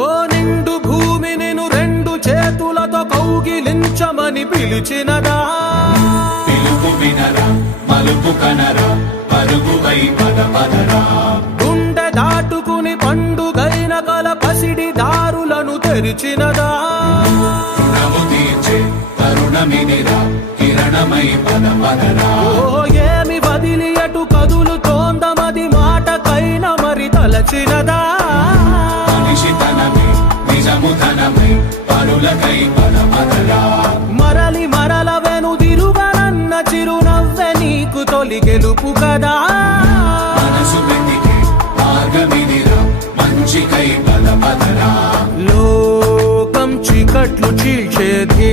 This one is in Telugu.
ఓ నిండు భూమి నిన్ను రెండు చేతులతో కౌగిలించమని పిలిచినదా. పిలుపు వినరా మలుపు కనరా పరుగువై పద పదరా. గుండె దాటుకుని పండుగైన కల పసిడి దారులను తెరిచినదా. రుణము తీర్చే తరుణమిదిరా కిరణమై పద పదరా. ఓ ఏమి వదిలి అటు కదులుతోందమది మాటకైన మరి తలచినదా. మనిషితనమే నిజముతనమై పరులకై పద పదరా. మరలి మరల వెనుదిరుగనన్న చిరునవ్వె నీకు తొలి గెలుపు కదా. మనసు వెతికే మార్గమిదిరా మంచికై పద పదరా. లోకం చీకట్లు చీల్చేది